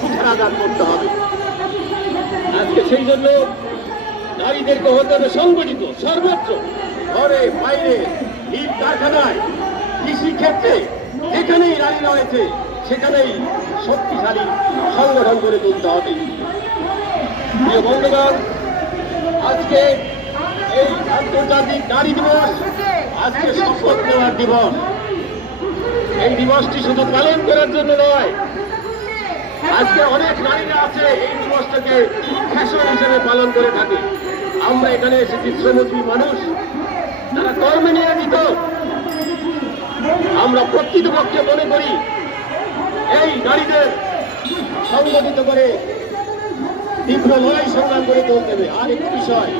কুঠারাঘাত করতে হবে। আজকে সেই জন্য নারীদেরকে হতে হবে সংগঠিত, সর্বোচ্চ ঘরে বাইরে, ইট কারখানায়, কৃষি ক্ষেত্রে, যেখানেই নারী রয়েছে সেখানেই শক্তিশালী সংগঠন করে তুলতে হবে। প্রিয় বন্ধুগণ, আজকে এই আন্তর্জাতিক নারী দিবস, আজকে শপথ নেওয়ার দিবস। এই দিবসটি শুধু পালন করার জন্য নয়, আজকে অনেক নারীরা আছে এই দিবসটাকে ফ্যাশন হিসেবে পালন করে থাকে। আমরা এখানে এসেছি শ্রমজীবী মানুষ, তারা কর্মে নিয়োজিত। আমরা প্রকৃতপক্ষে মনে করি এই নারীদের সংগঠিত করে তীব্র লড়াই সংগ্রাম করে তুলতে হবে। আর একটি বিষয়,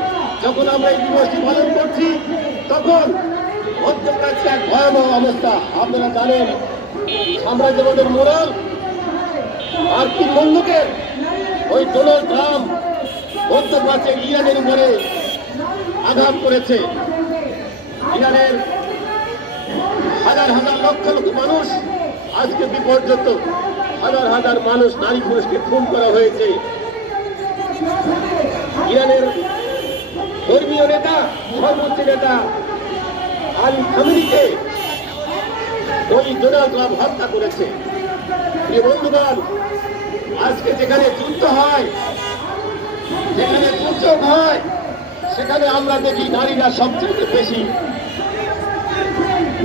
যখন আমরা এই দিবসটি পালন করছি তখন মধ্যপ্রাচ্যে এক ভয়াবহ অবস্থা। আপনারা জানেন, সাম্রাজ্যবাদের মোড়ল আর্থিক বন্ধুকের ওই ডোনাল্ড ট্রাম্প মধ্যপ্রাচ্যের ইরানের উপরে আঘাত করেছে। ইরানের হাজার হাজার লক্ষ লক্ষ মানুষ আজকে বিপর্যস্ত, হাজার হাজার মানুষ, নারী পুরুষকে খুন করা হয়েছে। ইরানের ধর্মীয় নেতা, সর্বোচ্চ নেতা আলী খামেনিকে ওই ডোনাল্ড ট্রাম্প হত্যা করেছে। এই বন্ধুগণ, আজকে যেখানে যুদ্ধ হয়, যেখানে দুর্যোগ হয়, সেখানে আমরা দেখি নারীরা সবচেয়ে বেশি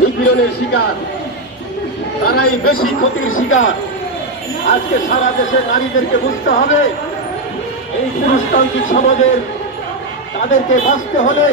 নিপীড়নের শিকার, তারাই বেশি ক্ষতির শিকার। আজকে সারা দেশে নারীদেরকে বুঝতে হবে এই পুরুষতান্ত্রিক সমাজের তাদেরকে বাঁচতে হলে